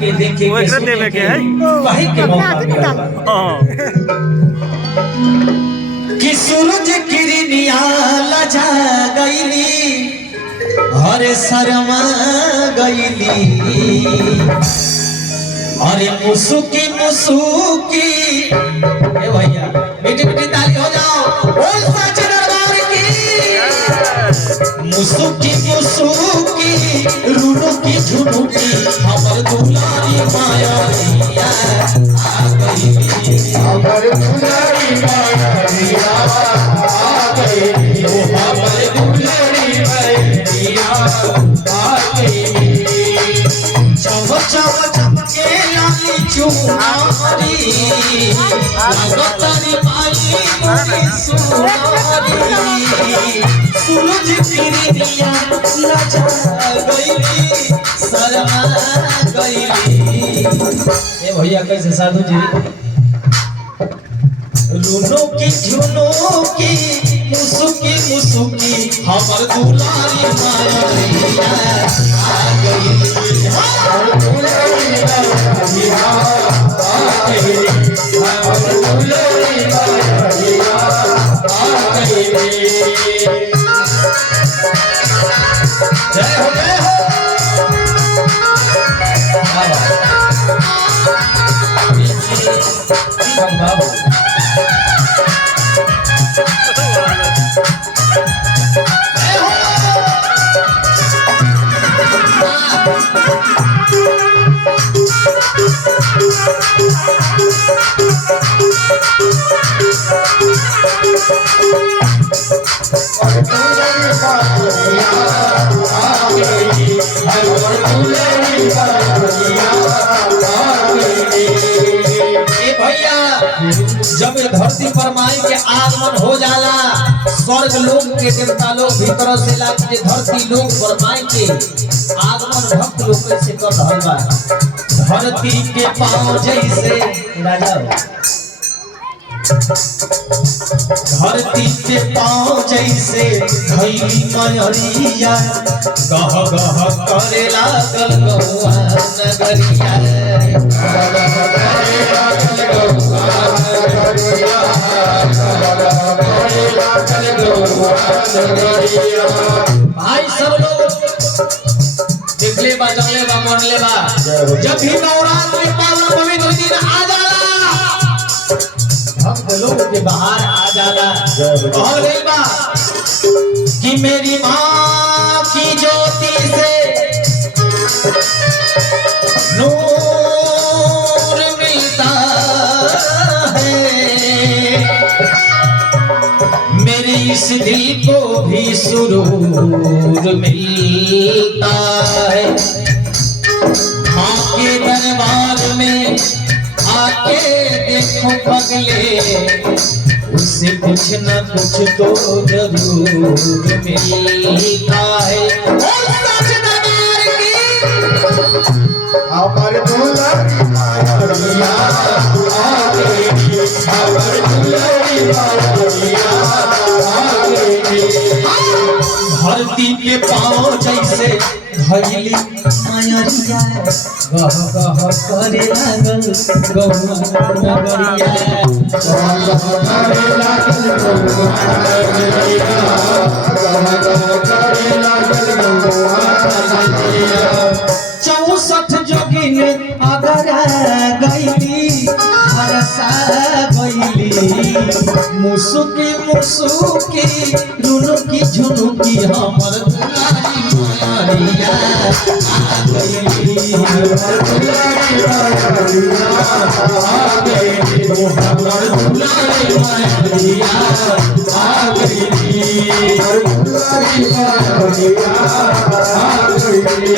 के देखे वो एकरा देवे के है कहीं के मौका मिला हां कि सूरज किरनिया लजा गईली अरे शर्मा गईली अरे मुसुकी मुसुकी ए भैया मीठी मीठी ताली हो जाओ बोल सच दरबार की मुसुकी मुसुकी रुनुकी झुनुकी हमर दुलारी माया आ गई हमर दुलारी माया आ गई ओ हमर दुलारी माया आ गई चम चम चमके लाली चुनारी लगतरी माई मोरी सुनारी सूरज किरनिया लजा गईली शर्मा गईली ए भैया कैसे साधु जी रुनो की झुनो की मुसुकी मुसुकी हमर दुलारी माया आ गईली हमर दुलारी माया आ गईली हमर दुलारी माया आ गईली जय हो बाबू जब धरती पर माई के आगमन हो जाला स्वर्ग लोक के देवता लोग भीतर से लाके धरती लोक पर माई के आगमन भक्त लोग कैसे कर रहल बा धरती के पांव जैसे राजा धरती के पांव जैसे धैली मयरिया गह गह करे लागल गौआ नगरिया भाई सब लोग देखले बा जंगले बा मरले बा जब भी नवरात्रि पावन पवित्र दिन आ जाला भक्त लोग के बाहर आ जाला कहल गइल बा कि मेरी माँ की ज्योति से नूर मिलता है मेरे इस दिल को भी सुरूर मिलता है माँ के दरबार में आके देखो पगले उससे कुछ न कुछ तो जरूर मिलता है हमारे दुलारी माया आ गई हमारे दुलारी माया आ गई धरती के पांव जैसे धैली मायरिया गह गह करे लागल गौआ नगरिया गह गह करे लागल गौआ नगरिया गह गह करे लागल गौआ नगरिया 64 जोगिन अगर गईली हरसा गईली मुसुकी मुसुकी रुनुकी झुनुकी हमर दुलारी माया आ गईली हमर दुलारी माया आ गईली हमर दुलारी माया आ गईली हमर दुलारी माया आ गईली